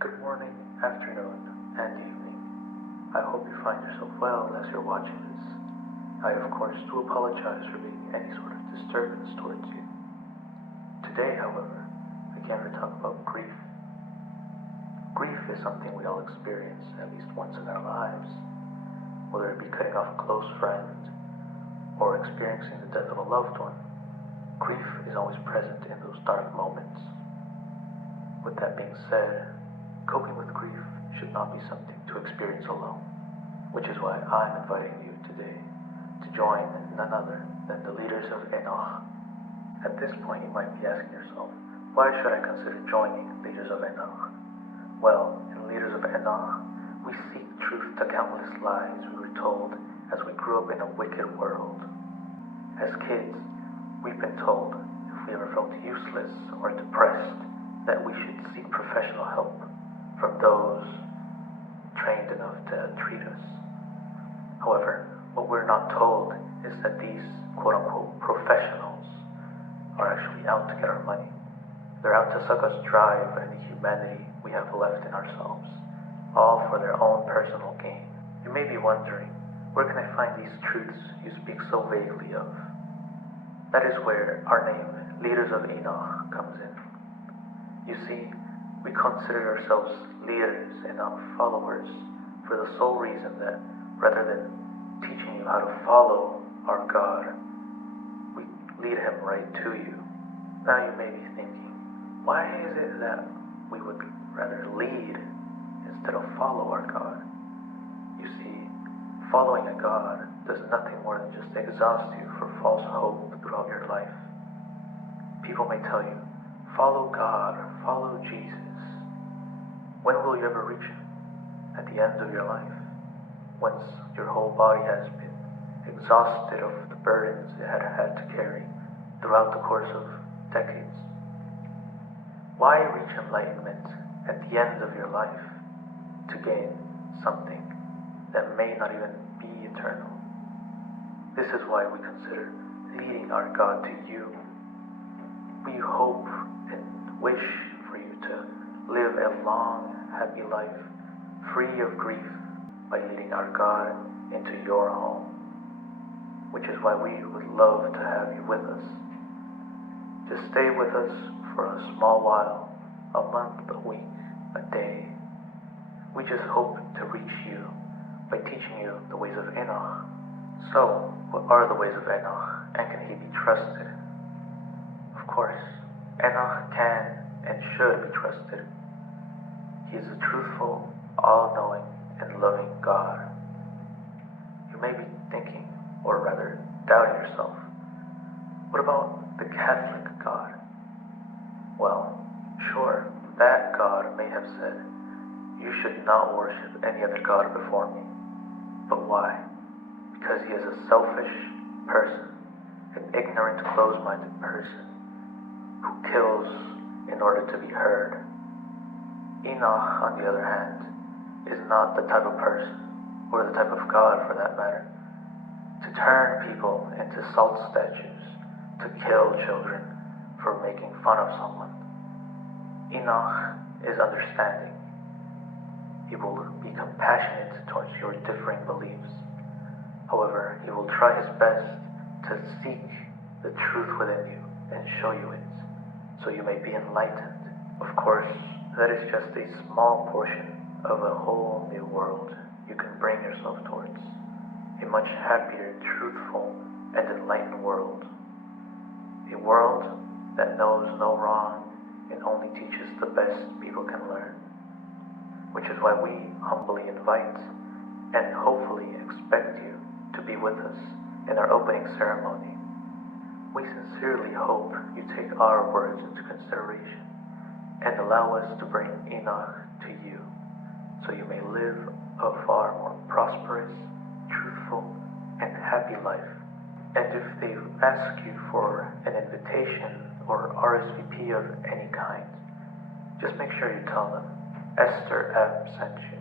Good morning, afternoon, and evening. I hope you find yourself well as you're watching this. I, of course, do apologize for being any sort of disturbance towards you. Today, however, I came to talk about grief. Grief is something we all experience at least once in our lives, whether it be cutting off a close friend or experiencing the death of a loved one. Grief is always present in those dark moments. With that being said, coping with grief should not be something to experience alone, which is why I'm inviting you today to join none other than the leaders of Enöch. At this point, you might be asking yourself, why should I consider joining leaders of Enöch? Well, in Leaders of Enöch, we seek truth to countless lies we were told as we grew up in a wicked world. As kids, we've been told if we ever felt useless or depressed, that we should seek professional help from those trained enough to treat us. However, what we're not told is that these quote-unquote professionals are actually out to get our money. They're out to suck us dry of any humanity we have left in ourselves, all for their own personal gain. You may be wondering, where can I find these truths you speak so vaguely of? That is where our name, Leaders of Enöch, comes in. You see, we consider ourselves leaders and not followers for the sole reason that rather than teaching you how to follow our God, we lead Him right to you. Now you may be thinking, why is it that we would rather lead instead of follow our God? You see, following a God does nothing more than just exhaust you for false hope throughout your life. People may tell you, follow God or follow Jesus. When will you ever reach Him? At the end of your life? Once your whole body has been exhausted of the burdens it had to carry throughout the course of decades? Why reach enlightenment at the end of your life to gain something that may not even be eternal? This is why we consider leading our God to you. We hope and wish for you to live a long, happy life, free of grief, by leading our God into your home, which is why we would love to have you with us. Just stay with us for a small while, a month, a week, a day. We just hope to reach you by teaching you the ways of Enöch. So, what are the ways of Enöch, and can he be trusted? Of course, Enöch can and should be trusted. He is a truthful, all-knowing, and loving God. You may be thinking, or rather doubting yourself, what about the Catholic God? Well, sure, that God may have said, you should not worship any other God before me. But why? Because he is a selfish person, an ignorant, closed-minded person, who kills in order to be heard. Enöch, on the other hand, is not the type of person, or the type of God for that matter, to turn people into salt statues, to kill children for making fun of someone. Enöch is understanding. He will be compassionate towards your differing beliefs. However, he will try his best to seek the truth within you and show you it, so you may be enlightened. Of course, that is just a small portion of a whole new world you can bring yourself towards. A much happier, truthful, and enlightened world. A world that knows no wrong and only teaches the best people can learn. Which is why we humbly invite and hopefully expect you to be with us in our opening ceremony. We sincerely hope you take our words into consideration and allow us to bring Enöch to you, so you may live a far more prosperous, truthful, and happy life. And if they ask you for an invitation or RSVP of any kind, just make sure you tell them Esther M. sent you.